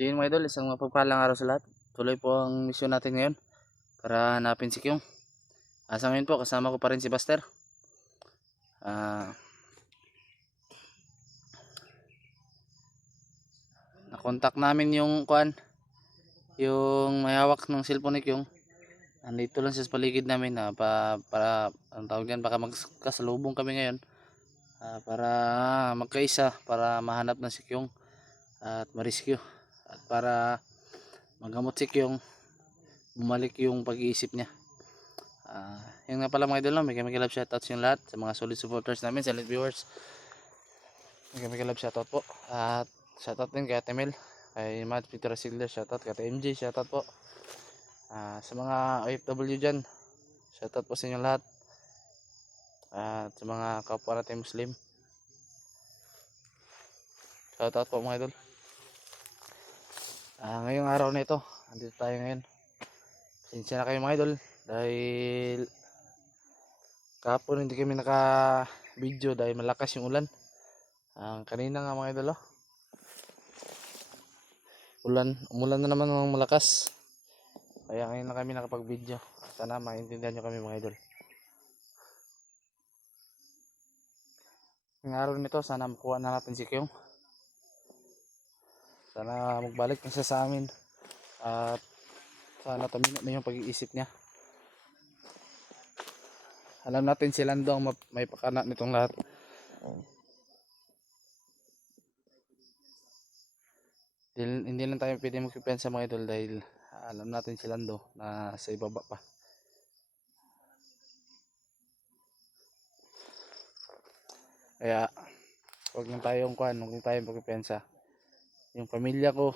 So yun mga idol, isang mapagpalang araw sa lahat. Tuloy po ang misyon natin ngayon para hanapin si Kyung. Sa ngayon po kasama ko pa rin si Buster. Nakontak namin yung yung may hawak ng cellphone ni Kyung. Nandito lang siya sa paligid namin para ang tawag yan, baka magkasalubong kami ngayon. Para magkaisa, para mahanap na si Kyung at ma-rescue. At para magamot si Kyung, bumalik yung pag-iisip niya. Yung nga pala mga idol, may kami love shoutout sa yung lahat, sa mga solid supporters namin, solid viewers. May kami love shoutout po. At shoutout din kay Ate Mel, kay Matt Peter Sigler, shoutout kay Ate MJ, shoutout po. Sa mga OFW dyan, shoutout po sa inyo lahat. At sa mga kapwa natin Muslim, shoutout po mga idol. Ngayong araw na ito, andito tayo ngayon. Pasensya na kayo mga idol dahil kahapon hindi kami naka video dahil malakas yung ulan. Kanina nga mga idol, umulan na naman ng malakas, kaya ngayon na kami nakapag video. Sana maintindihan nyo kami mga idol. Ngayong araw nito sana makuha na natin si Kyung, sana magbalik na siya sa amin at sana tumino na yung pag-iisip niya. Alam natin si Lando ang may pakana nitong lahat. Hindi lang tayo pwede magpipensa mga idol dahil alam natin si Lando na sa ibaba pa. Kaya huwag lang tayong magpipensa. Yung pamilya ko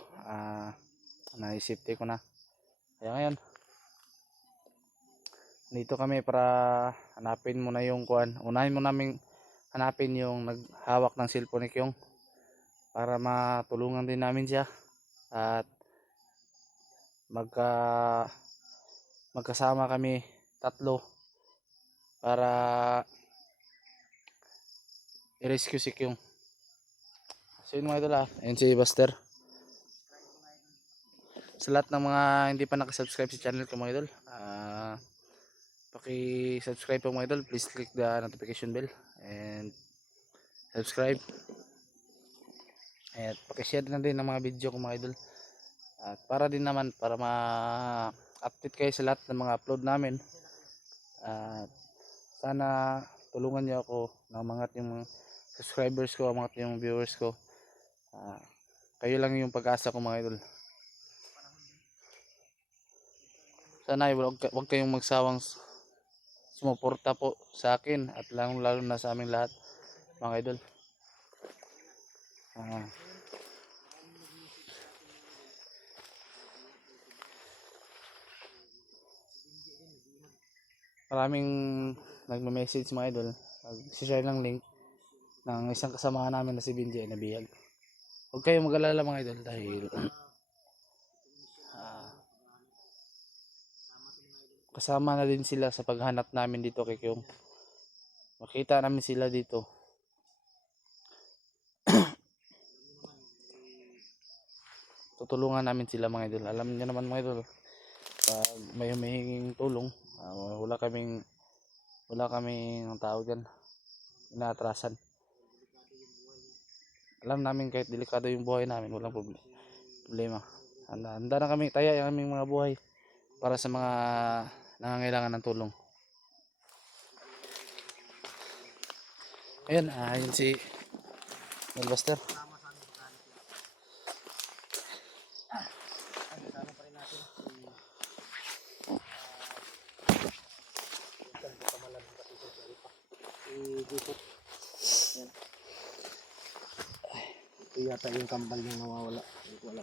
naisipte ko na. Kaya ngayon dito kami para hanapin muna yung unahin mo namin hanapin yung naghawak ng cellphone ni Kyung para matulungan din namin siya at magkasama kami tatlo para i-rescue si Kyung. So yun mga idol, ayun si Buster. Sa lahat ng mga hindi pa nakasubscribe sa channel ko mga idol, paki-subscribe po mga idol. Please click the notification bell and subscribe. At paki-share na din ng mga video ko mga idol. At para din naman para ma-update kayo sa lahat ng mga upload namin. At sana tulungan niyo ako na umangat yung subscribers ko, umangat yung viewers ko. Kayo lang yung pag-asa ko mga idol. Sana wag kayong magsawang sumuporta po sa akin at lalo na sa aming lahat mga idol. Maraming nagme-message mga idol, nag-share ng link ng isang kasamahan namin na si Binjay na bihag. Huwag kayong mag-alala mga idol dahil kasama na din sila sa paghanap namin dito kay Kyung. Makita namin sila dito. Tutulungan namin sila mga idol. Alam niyo naman mga idol, pag may humihinging tulong, wala kaming ang tawag yan, inaatrasan. Alam namin kahit delikado yung buhay namin, walang problema. Handa na kami taya yung aming mga buhay para sa mga nangangailangan ng tulong. Ayan, yun si Buster. Ito yata yung kambal yung nawawala. Hindi ko alam.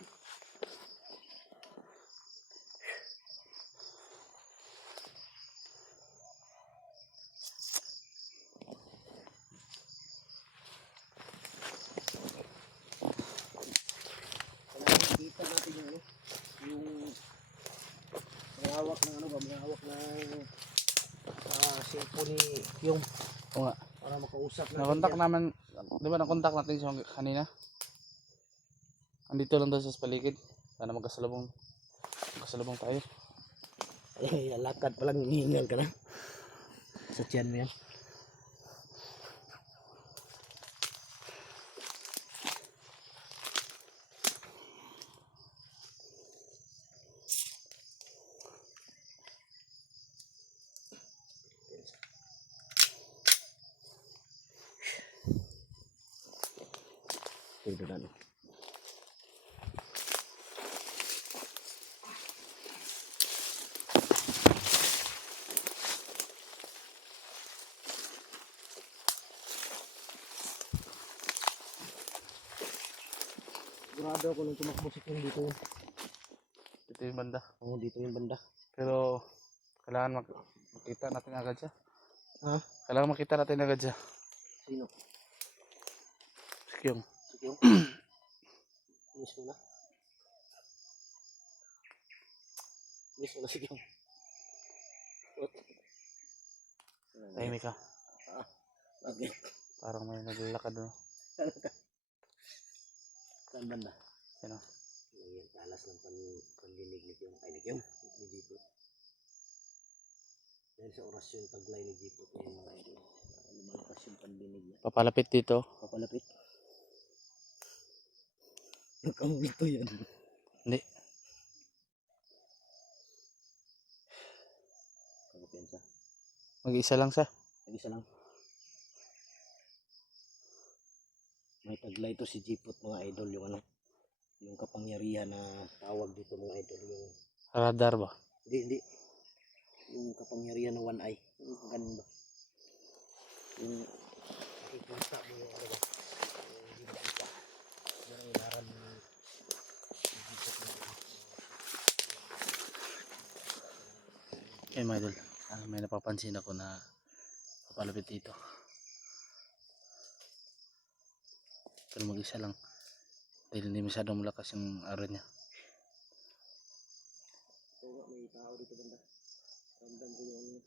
Kita natin yung may hawak ng may hawak ng cellphone ni yung para makausap natin. Nakontak naman, di ba nakontak natin siya kanina? Andito lang daw sa paligid. Sana magkasalubong tayo. Ay, lakad pa lang, hinihingal ka na. Sa tiyan mo yan. Ito na. Sigurado ako nung tumakbo si King dito yun. Ito yung banda. Oo, dito yung banda. Pero kailangan makita natin agad siya. Ha? Kailangan makita natin agad siya. Sino? Si Kyung. Si King? Miss mo na? Miss mo na si King? What? Tahimik ka. Okay. Parang may naglalakad doon. Saan banda? Yan o. Yung talas ng pandinig ni King. Ay, ni King. Ni Jipot. Dahil sa orasyon taglay ni Jipot na yung mga idol. Lumalakas yung pandinig niya. Papalapit dito. Papalapit. Nagkamulto yan. Hindi. Kagupiansa. Mag-isa lang siya. Nag-isa lang. May taglay to si Jipot mga idol, yung ano, yung kapangyarihan na tawag dito mga idol, yung Radar ba? hindi yung kapangyarihan ng one eye, yung ganun ba, yung nakikita mo yung ano ba, yung hindi nakita yung ilaran ni Jipot na Eh mga idol. May napapansin ako na papalapit dito. Pero mag-isa lang. Dahil hindi masyadong malakas yung araw niya. so, may tao dito banda, ramdam ko yung ano,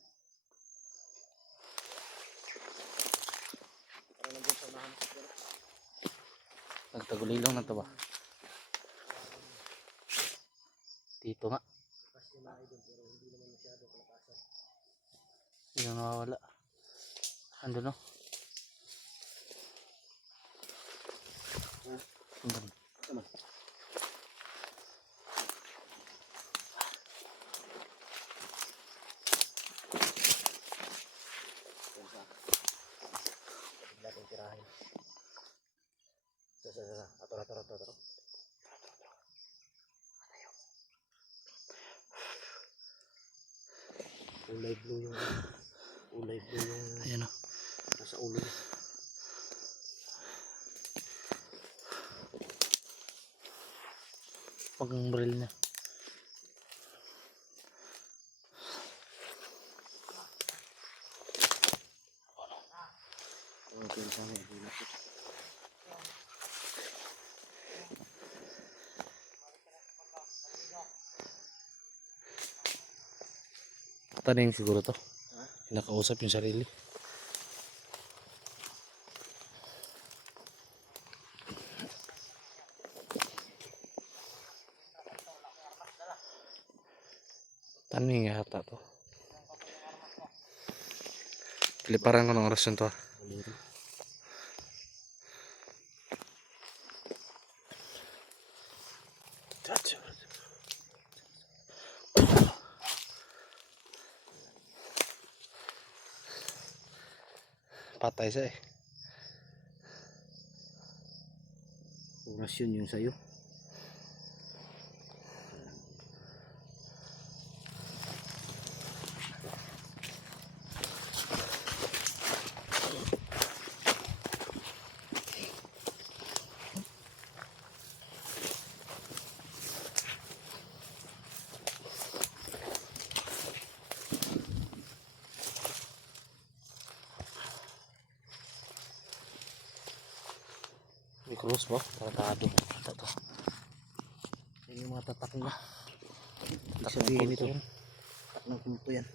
parang nandun sa unahan ko pero Nagtagulilong na to ba? Dito nga. kasi mga idol pero hindi naman masyado kalakasan. Hindi na nawawala. Ando no? Andun. Sama. Bigla kong tirahin. Sa. Ato. Kulay blue yung Ayan o. nasa ulo niya. Pag ang baril niya. Okay, sama yung lapit. Taning siguro to. Ha? Kinakausap yung sarili. Taning yata to. Piliparan ko ng orasyon to. Uliro. Patay siya eh. Orasyon yung sayo. May cross ba? Taratado. Ito. Yan yung mga tatak niya. Ibig Tatak ng sabihin kulto ito. yan. Tatak ng kulto yan.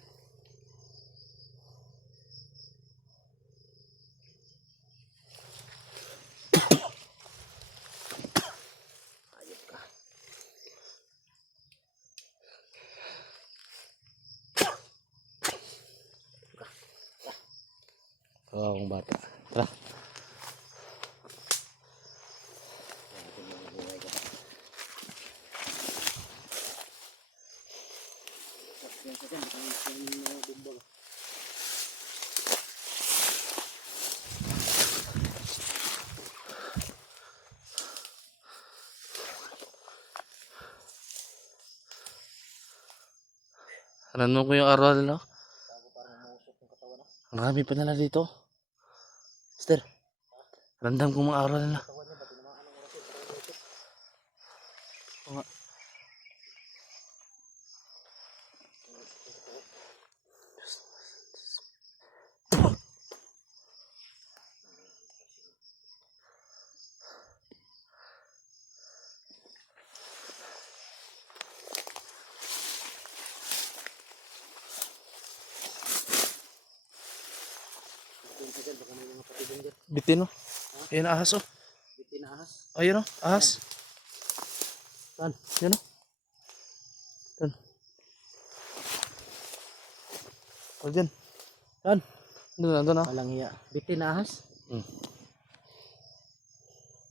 Tanong ko yung araw nila. Bago parang umusok yung katawan na. Ang rami pa nila dito. Mister, randam ko mga araw nila. Katawan niya, ba't tinamaan ng oras yun? Parang umusok. Oo nga. Bitin ka dyan, baka may mga patibong dyan. Bitin oh. Ayun ahas oh. Bitin na ahas. Ayun oh, ahas. Saan? Yan oh. Yan. O dyan. Yan. Doon oh. Walang hiya. Bitin na ahas? Hmm.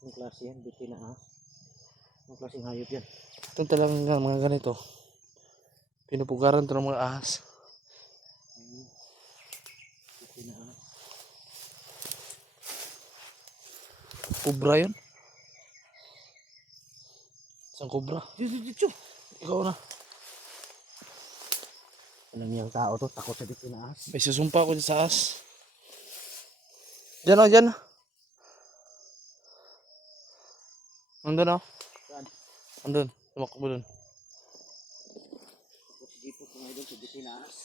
Yung klase yan, bitin na ahas. Yung klaseng hayop yan. Ito talagang mga ganito. Pinupugaran ito ng mga ahas. Bitin na ahas. Kubra yun. Isang kubra. Dito. Ikaw na. Walang yung tao to, takot sa bitin na ahas. May susumpa ko dyan sa ahas. Dyan oh, dyan. Nandun oh. Saan? Nandun. Tumakbo dun. Takot si Jeepot kung ay doon sa bitin na ahas.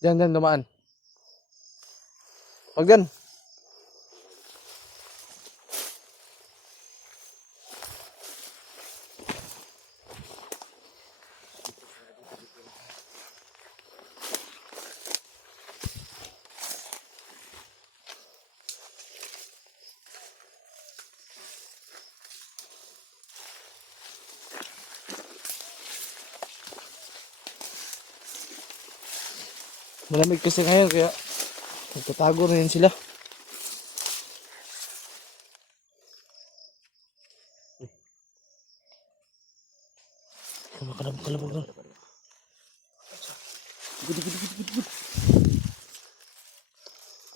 Dyan, dumaan. Huwag dyan. Malamig kasi ngayon kaya nagtatago na yun sila. Kalabog na. Gud.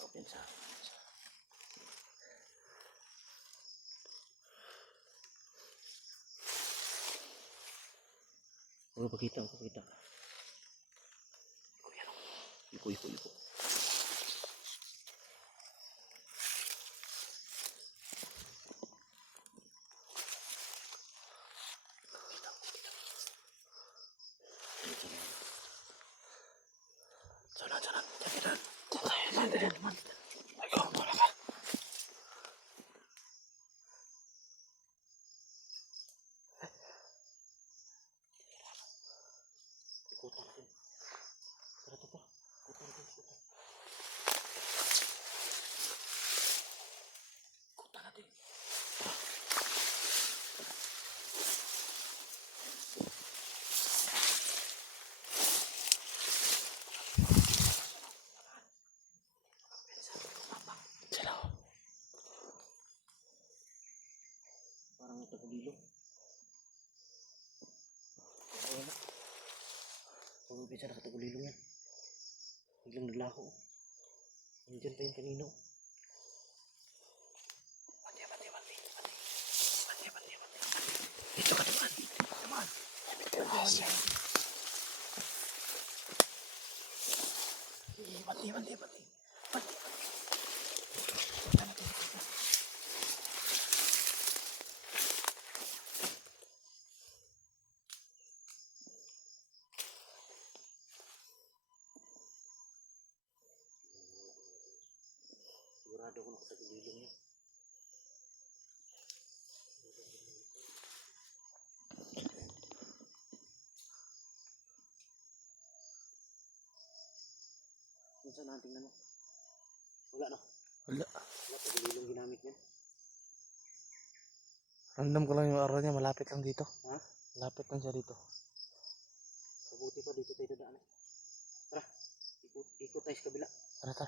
Open sa. Ano pakita? Iko. Parang nagtagulilong. Kung bisa nakatagulilong yan. Biglang naglako. Nandiyan pa yung kanino. Pati. Dito ka naman. Pati. Sigurado ko nakatagulilong yan. Saan natin na no? Wala no? Wala. Tagulilong ginamit yan. Random ko lang yung araw niya. Malapit lang dito. Ha? Malapit lang siya dito. Kabuti pa dito tayo dadaan. Tara, ikot tayo sa kabila. Tara.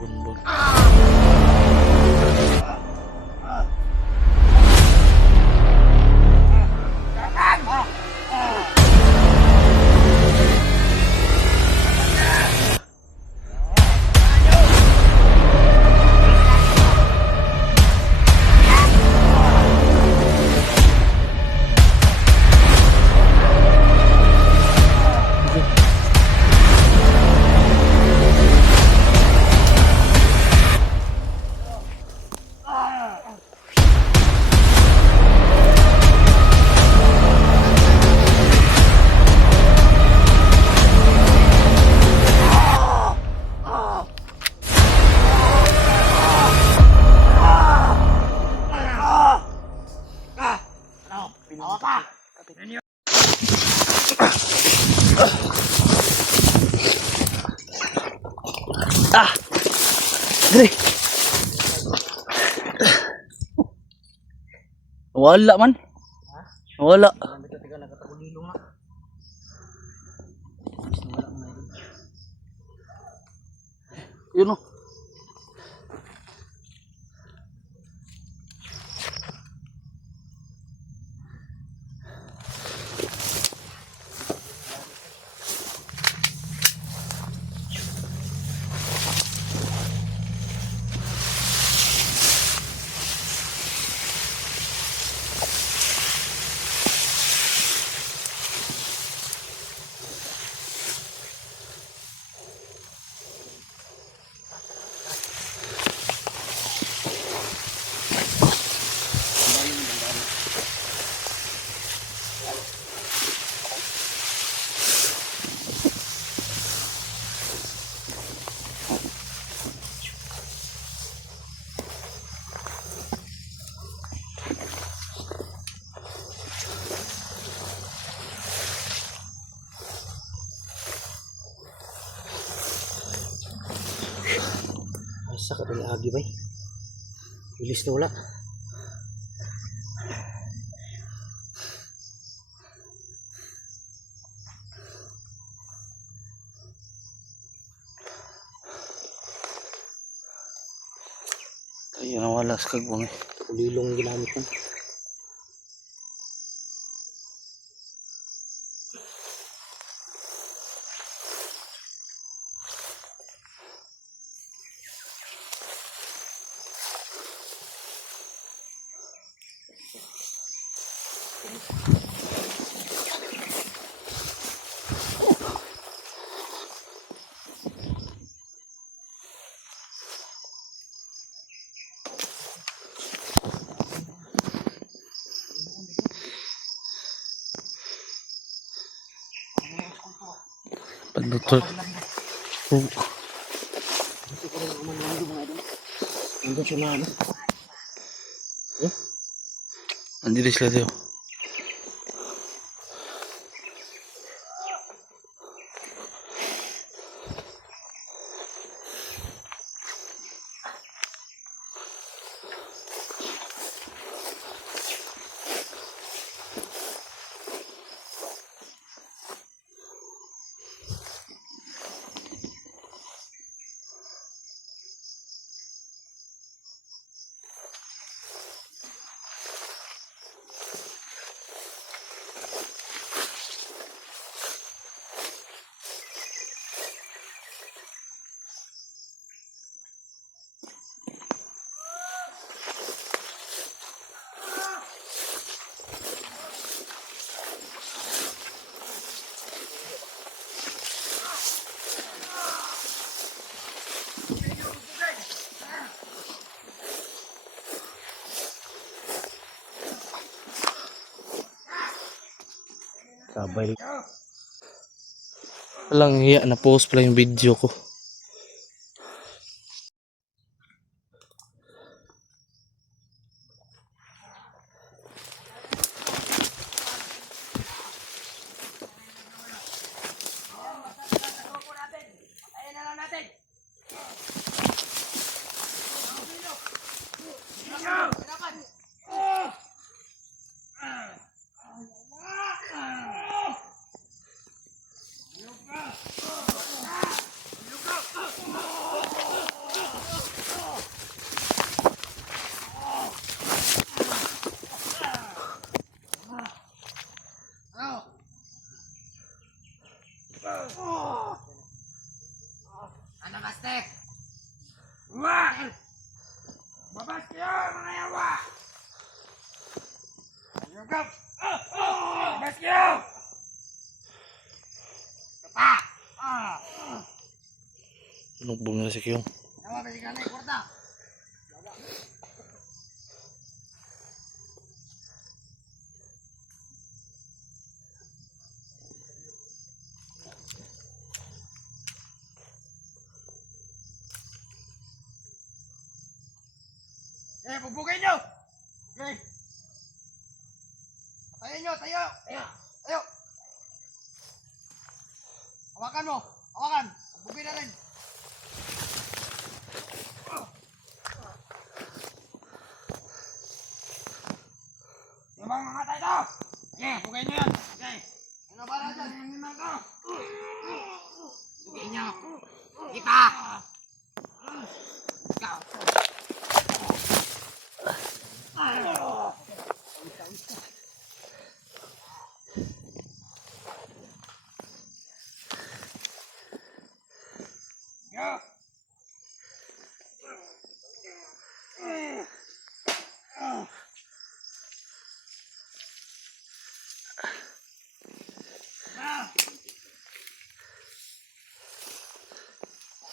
Bunbun. Dre. Wala man. Wala. Nandito tiga nagkatagulilong nga. Wala mo na yun. Yun o. Asa ka dali agi bay. Bilis na wala. Ayun na wala sa kagwang eh. Kulilong ginamit ko. Pagdutol. Nandun siya na ano. Andito sila tayo. Sabay. Walang hiya na post pala yung video ko. Ano baste? Wah! Babas kayo mga yawa! Ayugap! Babas kayo! Kapa! Nugbong na si Kyong. Nawa ba si kanay kwarta? Bugbugin nyo! Okay. Tayo nyo, tayo! Tayo! Tayo! Hawakan mo! Hawakan! Bugbugin natin! bang mamatay to? Sige, bugay nyo yan. Sige. Ano ba na dyan? Yung limang ko. Bugay nyo. Kita! Ikaw. Yo!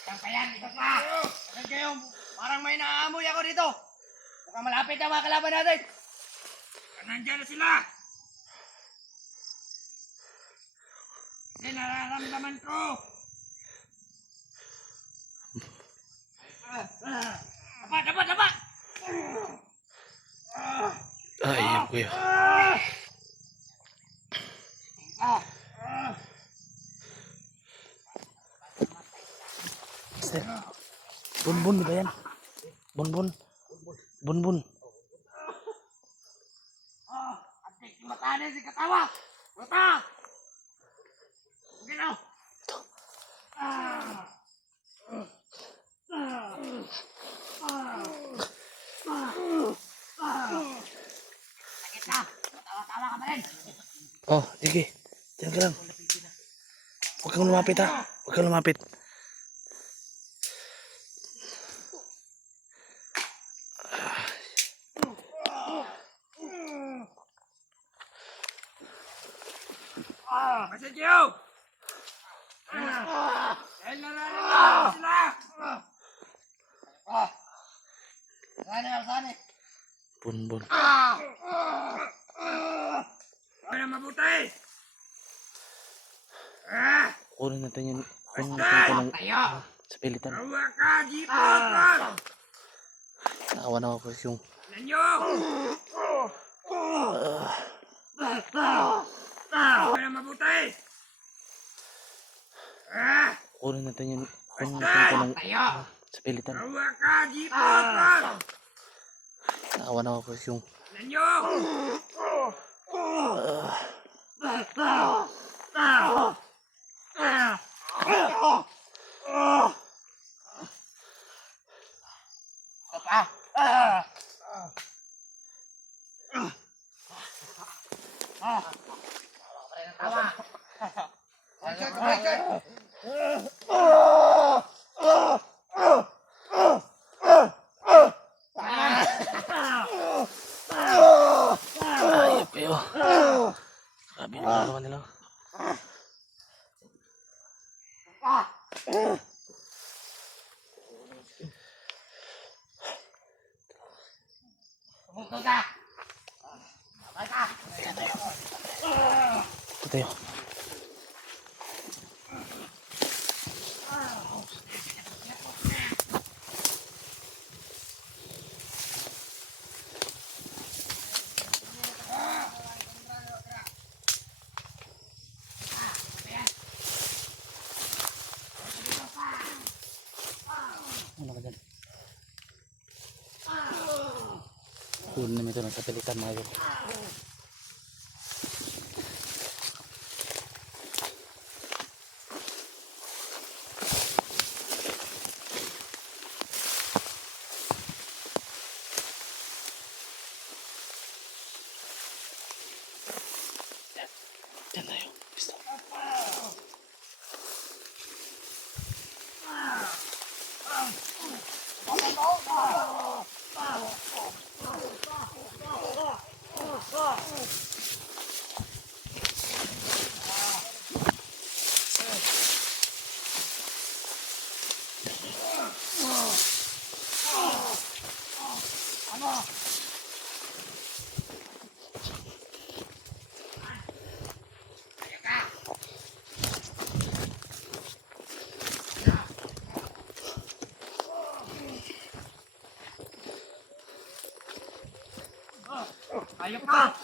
Saan pa yan? Ikot pa! Saan kayo? Parang may naamoy ako dito. Mukhang malapit na mga kalaban natin. Nandiyan na sila. Kasi nararamdaman ko. Dapat, dapat, dapat! Ayun kuya. Mister, bunbun di ba yan? Bunbun. Bunbun. Antik, matanin si katawa! Mata! Sige na! Sakit na! Tawa-tawa ka pa rin! Oh, sige. Diyan ka lang. Huwag kang lumapit ha. Huwag kang lumapit. Masih Gio! Dahil nararamdaman sila! Sani, sani! Bunbun. Ano mabuti? Kunin natin yung ng Tayo! sa pilitan. Tawa ka, jipot! Naawa na ako yung Nanyo! Ano mabuti? kunin natin yung ng Tayo! sa pilitan. Tawa ka, jipot! Naawa na ako yung Nanyo! ayop kayo. Grabe yung nagawa nila. Ito tayo. Ano ka dyan? Kunin namin ito sa pilitan mga yun. Diyan tayo. Gusto. Ayo ka!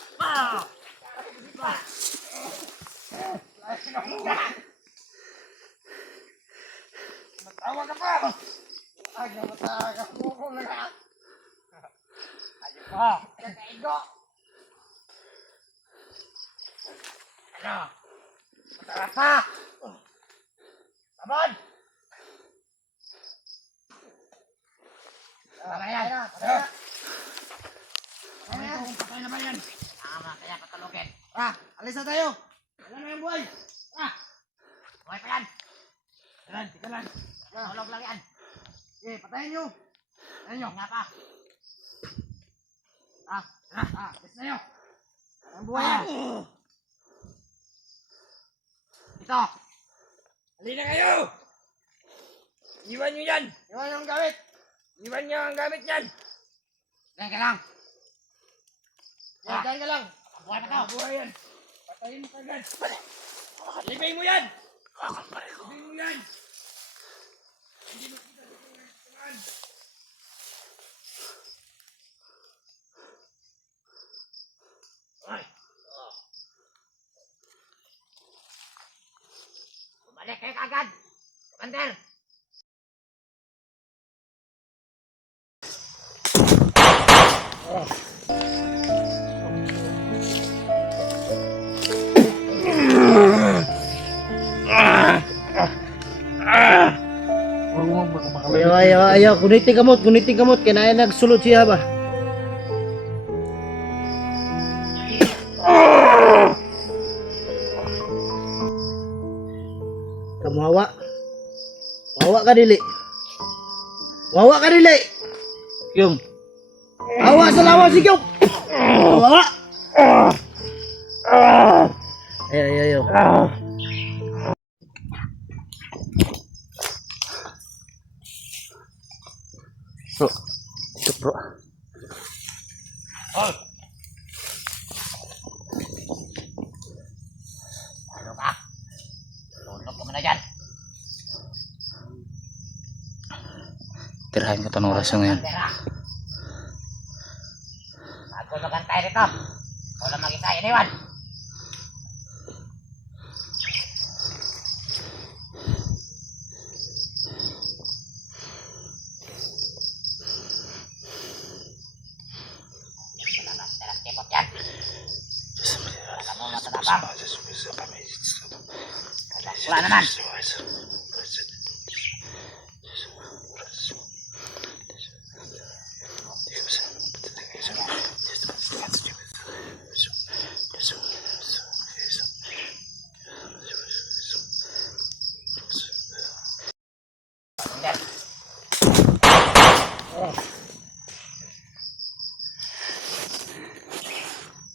Matawa ka pa! Matawa ka! Mukong lang ka! Ayo ka! Kakaigo! Ano? Mataas pa! Tabon! Tama yan! Patay na ba yan? Tama, kaya katalogin. Alis na tayo! Wala na yung buhay! Buhay pa yan! Tika lang! Tulog lang yan! Sige, patayin nyo! Patayin nyo! Nga pa! Alis na nyo! Ang buhay yan! Ito! Halina kayo! Iwan nyo yan! Iwan yung gamit! Iwan nyo ang gamit yan! Diyan ka lang! Diyan ka lang! Buhay pa to! Buhay yan! Patayin mo kagad! Libay mo yan! Libay mo yan! Hindi mo kita dituan! Ay! Bumalik kayo kagad! Commander! Ayaw, kuniting kamot, kaya nagsulot siya ba? Kamuhawa. Wawa ka dili. Yung. Awa sa lawa si Kyong. Wawa. Ayaw. Bro. Ito bro. Tulog ka muna dyan. Tirahin ko itong oras ngayon. Magulugan tayo rito. Ikaw lang mag-isa, iniwan. Kipot yan. Alam mo matatapang. Wala naman.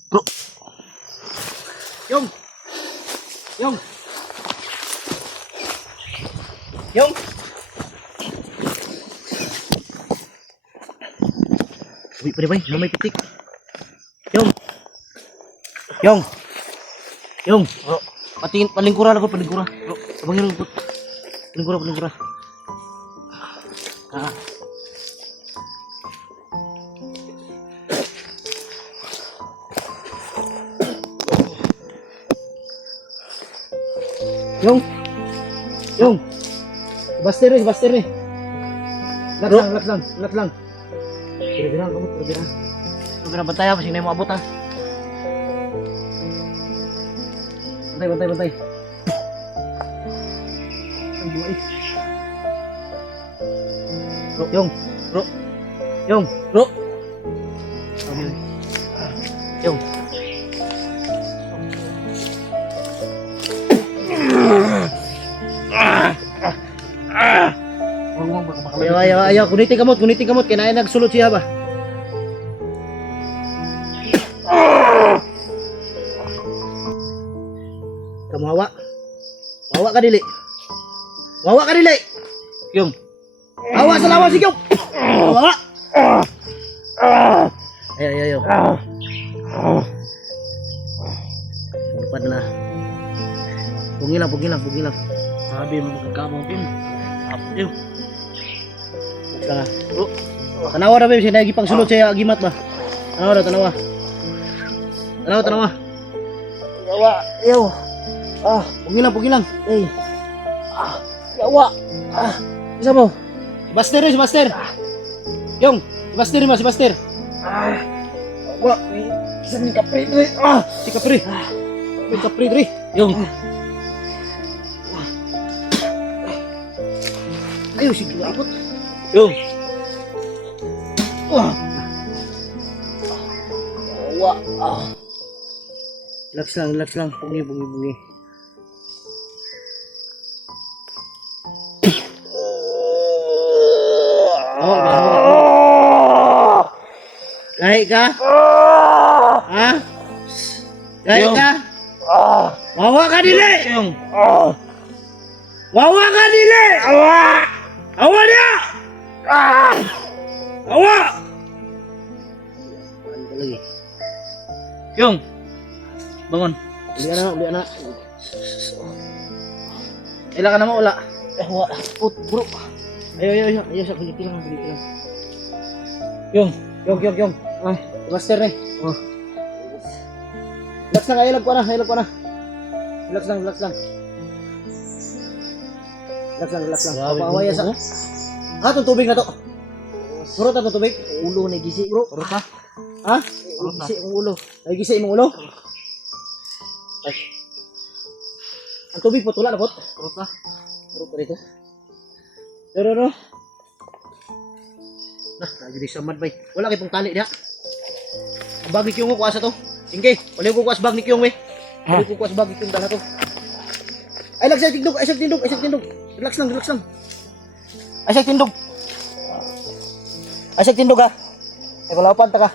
Bro. Yung. Uy, pwede ba? May pitik. Yung. Bro. Palingkura ako, palingkura. Bro, abangin ako. Palingkura. Yung. Baster ni. Laks lang. Pira-pira, kamu pira-pira. Huwag na bantay ha, masing na mo abot ha. Bantay. Ang buhay. Yung. Ayaw, kuniting kamot, kaya nagsulot siya ba? Kamuhawa. Wawa ka dili. Yung. Awa sa lawa si Kyong. Wawa. Ayaw. Lupad na. Pugi lang. Sabi mo magkakamong Kim. Ayaw. Bro, tanawa na ba siya nagipang sulod siya agimat ba? Tanawa. Ayaw. Pugi lang. Yawa. Isa mo. Si Buster. Yung, si Buster. Wa, isa ni Kapri. Si Kapri. May kapri dre. Yung. Ayaw, sige, ikot. Yung. Awa. Relax lang. Bungi. Kahit ka? Ha? Kahit ka? Wawa ka dili! Wawa ka dili! Awa niya! Awa! Ano ka lagi? Yung! Bangon. Uli na. Ilan ka na mo, ula? Awa. Bro. Ayaw. Sa kuliti lang. Yung. Ay, master eh. Oh. Relax lang, ilap ko na. Relax lang. Papawaya sa... Itong tubig na to. Puro ta itong tubig. Ulo na gisi, bro. Puro ta? Ha? Gisi ang ulo. Ay, gisi ang ulo? Ay. Ang tubig po, tula na po. Puro ta dito. Pero. Lagi sa mad bay. Wala kay pong tali diha. Ang bag ni Kyung ko asa to. Ingke, wala ko kuas bag ni Kyung we. Wala ko kuas bag ni Kyung dala to. Ay lag sa tindog. Relax lang. Ay sa tindog ha. Ay kalapan ta ka.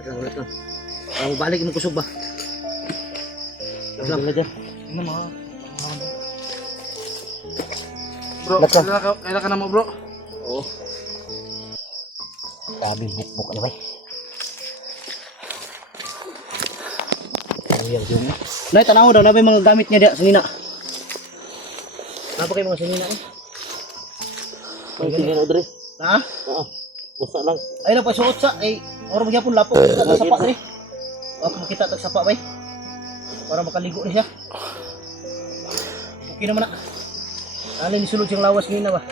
Relax lang. Balik mo kusog ba? Relax lang. Ano mga? Bro, Relax lang. kailan ka na mo bro? Oo. Grabe, bukbuk na ba? Nay, tanaw daw, nabay mga gamit niya diya, sangina. Napa kayo mga sangina eh? Ang sangina Dre. Ha? Oo. Busa lang. Ay na pa suot sa ay oro magyapon lapok kita sa sapa ni. Ako makita tag sapa bay. Para makaligo ni siya. Okay naman na. Alin sulod siyang lawas ngina ba?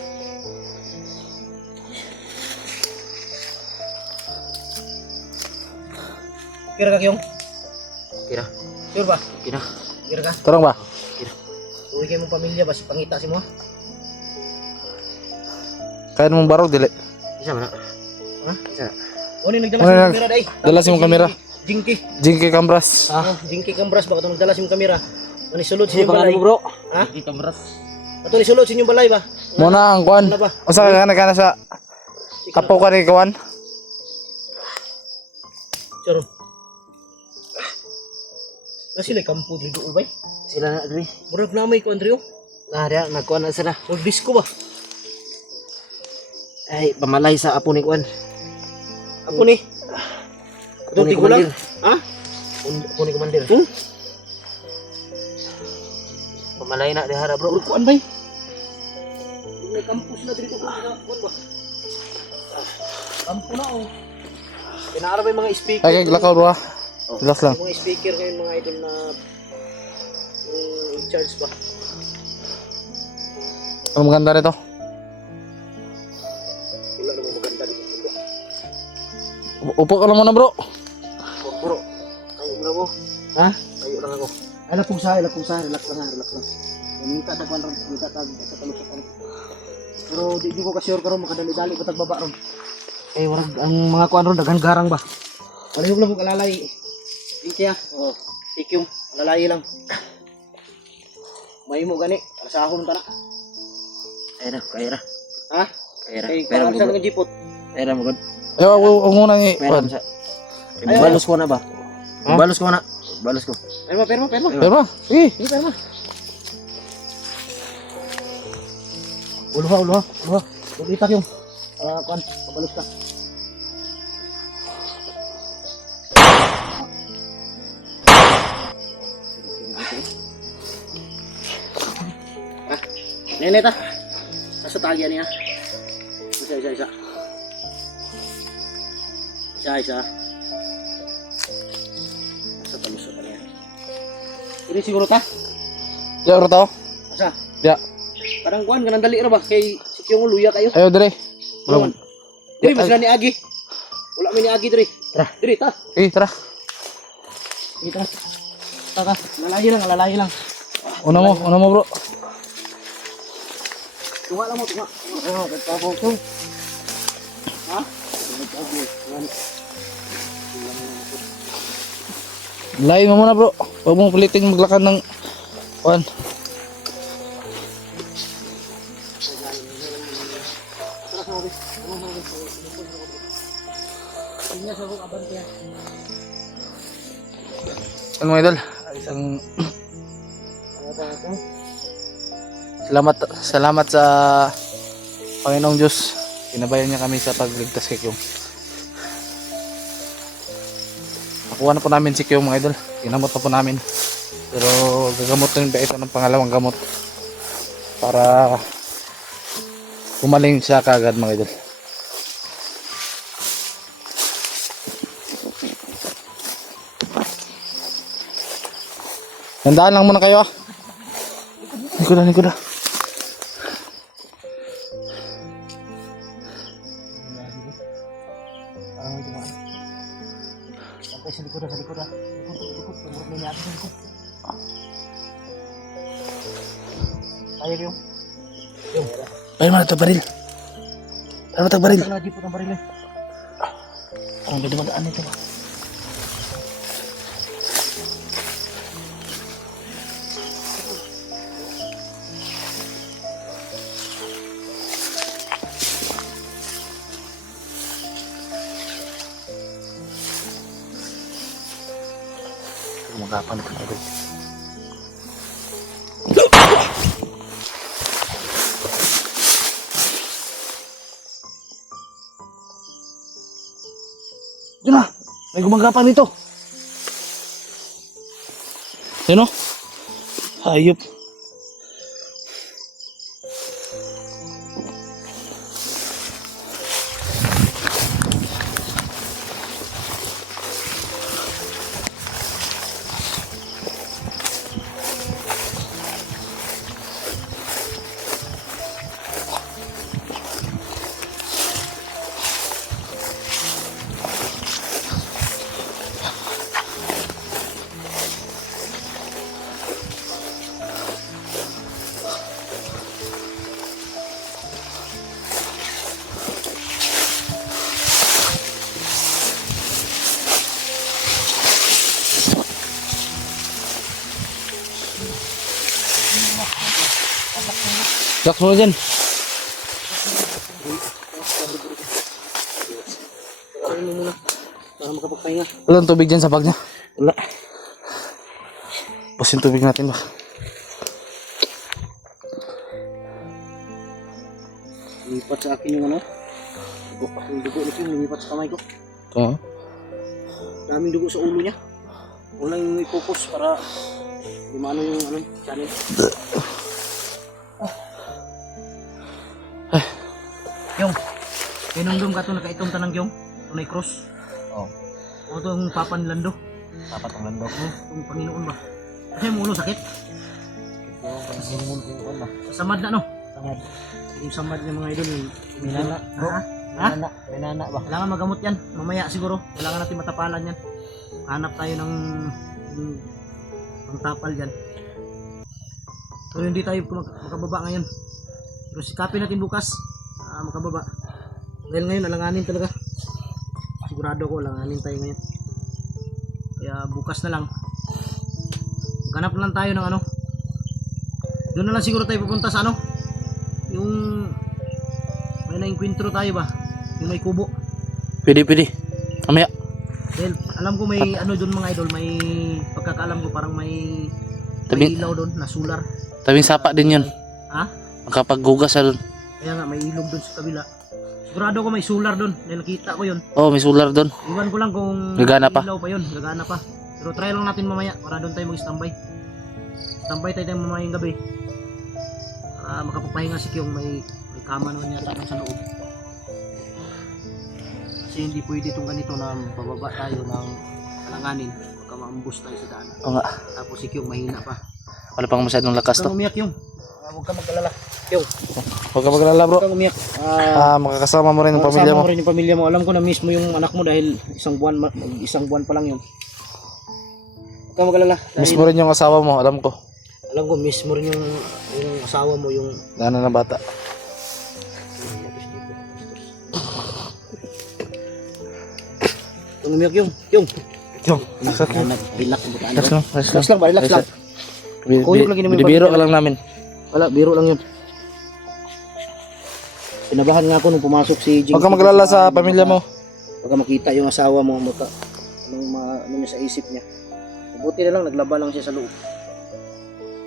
Kira ka Kyung? Kira. Sure ba? Kira. Kira ka? Turang ba? Kira. Uwi kayo mong pamilya ba si pangita si mo? Kaya mong barog dili. Isa man na. Ha? Isa. Oni Ano nagdala si kamera day. Dala si mong kamera. Jinky Kambras. Jinky Cambras ba katong nagdala si mong kamera? Ani sulod sa inyong balay bro. Ha? Jinky Cambras. Ato ni sulod sa inyong balay ba? Muna ang kuan. Ano ba? Usa ka na sa kapo ka ni kuan. Charo. Sila kampo dito ulbay. Sila na diri. Murag na may ko Andreo. Na dia nagkuan na sila. Murag disco ba? Ay, pamalay sa apo ni kuan. Apo ni. Apo ni kulang. Ha? Apo ni komandir. Pamalay na dihara bro. Kuan bay. May kampus na dito kuan ba? Kampo na oh. Kinaara ba yung mga speaker? Ay lakaw duha. Relax lang. Mga speaker ngayon mga idol na in charge ba? Ang maganda nito. Wala namang maganda dito. Upo ka lang muna bro. Bro, tayo muna mo. Ha? Tayo lang ako. Relax lang. Minta tagwan ron, minta tag sa kalusutan. Pero di ko ka-sure karon makadali-dali ba tagbaba ron. Eh warag ang mga kuan ron daghan garang ba. Palihog lang ko kalalay. Kaya, ikyong, lalay lang. May mo gani, asahon ta na. Kaya na. Ha? Kaya na. Kaya jipot. Kaya na mo gud. Ay wag muna ni kuan. Balos ko na ba? Balos ko na. Balos ko. Perma. Pero sige. Sige, perma. Uluha. Ulitak yung. Kuan, pabalos ka. Nene ta. Sa talya niya. Isa. Sa palusot niya. Ini siguro ta? Ya ora tao. Asa? Ya. Parang kuan ganang dali ra ba kay si Kyong luya kayo. Ayo dire. Kuan. Diri mas ni Agi. Wala mi ni Agi diri. Tara, diri ta. Tara. Diri ta. Taka, lalayo lang. Una mo bro. Tunga lang mo, tunga. Oh, katabo to. Ha? Katabo. Lain mo muna bro. Huwag mong pilitin maglakad ng kuan. Ano mga idol? Isang salamat sa Panginoong Diyos. Pinabayan niya kami sa pagligtas kay Kyong. Nakuha na po namin si Kyong mga idol. Ginamot na po namin. Pero gagamot rin pa ito ng pangalawang gamot para gumaling siya kaagad mga idol. Handaan lang muna kayo ah. Likod na. Sampai sa likod. Likod. Tumurot na niya sa likod. Kaya yung. Ayun mana ito baril. Ano ito baril? Lagi po ng baril eh. Ang ganda magdaan ito ba? Kumagapan ito agad. Yun na! May gumagapan nito! Yun o! Hayop! Jack mo dyan. Kaya mo muna. Para makapagpahinga. Walang tubig dyan sa bag niya. Wala. Bus yung tubig natin ba? Lumipat sa akin yung ano. Yung dugo nito yung lumipat sa kamay ko. Oo. Daming dugo sa ulo niya. Wala yung i-focus para lumano yung ano, channel. Yung, kinundom ka ito nakaitong tanang yung tunay cross. Oo. O ito yung Papa Nilando. Dapat ang landok. Yung Panginoon ba? Kasi yung ulo sakit. Samad na no? Samad. Yung samad ng mga idol. Minana. Bro. Ha? Minana ba? Kailangan magamot yan. Mamaya siguro. Kailangan natin matapalan yan. Hanap tayo ng tapal dyan. Pero hindi tayo makababa ngayon. Pero sikapin natin bukas. Makababa. Dahil ngayon alanganin talaga. Sigurado ko alanganin tayo ngayon. Kaya bukas na lang. Maghanap lang tayo ng ano. Doon na lang siguro tayo pupunta sa ano. Yung may na-encuentro tayo ba? Yung may kubo. Pwede. Mamaya. Dahil alam ko may ano doon mga idol, may pagkakaalam ko parang may ilaw doon na solar. Tabing sapa din yun. Ha? Makapaggugas sa doon. Kaya nga may ilog doon sa kabila. Sigurado ko may solar doon. Dahil nakita ko yun. Oh, may solar doon. Iwan ko lang kung Gagana may pa. ilaw pa yun. Gagana pa. Pero try lang natin mamaya para doon tayo mag-standby. Standby tayo mamayang gabi. Para makapagpahinga si Kyong, may kama naman yata doon sa loob. Kasi hindi pwede itong ganito na bababa tayo ng alanganin. Baka maambus tayo sa daan. Oo nga. Tapos si Kyung mahina pa. Wala pang masyadong lakas Huwag to. kang umiyak Kyung. Huwag kang mag-alala. Kyung, Huwag ka maglala bro. huwag kang umiyak. Makakasama mo rin ang pamilya Kasama mo. ko rin yung pamilya mo. Alam ko na miss mo yung anak mo dahil isang buwan pa lang yun. Huwag kang mag-alala. Miss mo rin yung asawa mo, alam ko. Alam ko miss mo rin yung asawa mo, yung Gano'n na bata. Huwag umiyak Kyung. Yung, relax Relax ang butaan. lang, relax lang. Relax lang ba? Relax lang. Kuyog lagi naman yung Binibiro pamilya. ka lang namin. Wala, biro lang yun. Pinabahan nga ako nung pumasok si Jing. Huwag ka maglala sa pamilya mo. Baka makita yung asawa mo, ano niya sa isip niya. Mabuti na lang, naglaba lang siya sa loob.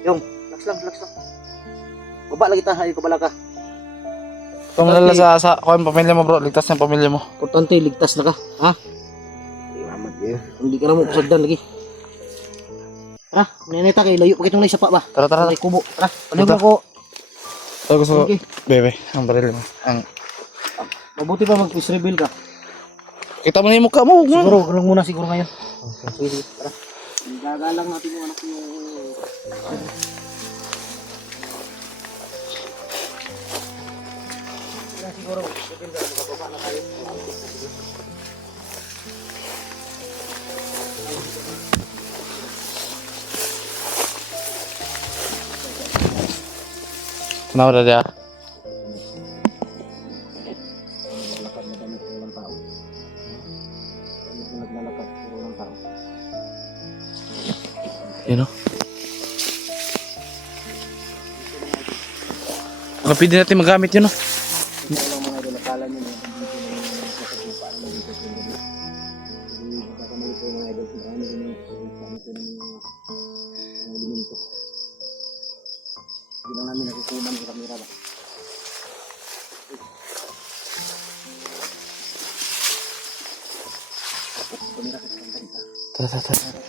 Yung, relax lang. Baba lagi tayo, kabala ka. Huwag ka maglala sa pamilya mo bro. Ligtas ng pamilya mo. Importante, ligtas na ka. Ha? Hindi ka na mo kusagdan lagi. Tara, nanita kay layo. Pakitong na isa pa ba? Tara. May kubo. Tara, paligyan ko. Ito gusto ko. Okay. Bebe, ang baril mo. Mabuti pa mag-peace reveal ka. Kita mo na yung mukha mo. Siguro, lang muna siguro ngayon. Sige, tara. Gagalang natin yung anak mo. Siguro, makababa na tayo. Kenapa dah dia? Naglalakad na damit ng ilang tao. Damit na naglalakad ng ilang tao. You know? Baka pwede natin magamit yun, no? Ito lang mga idol, akala nyo na dito na yung kasagupaan na dito sa gabi. Hindi magkakamali po mga idol. Marami din yung kasagupaan ito ng mga elemento. Hindi lang namin nakukunan sa kamera ba. Kamera kasi ang ganda. Tara.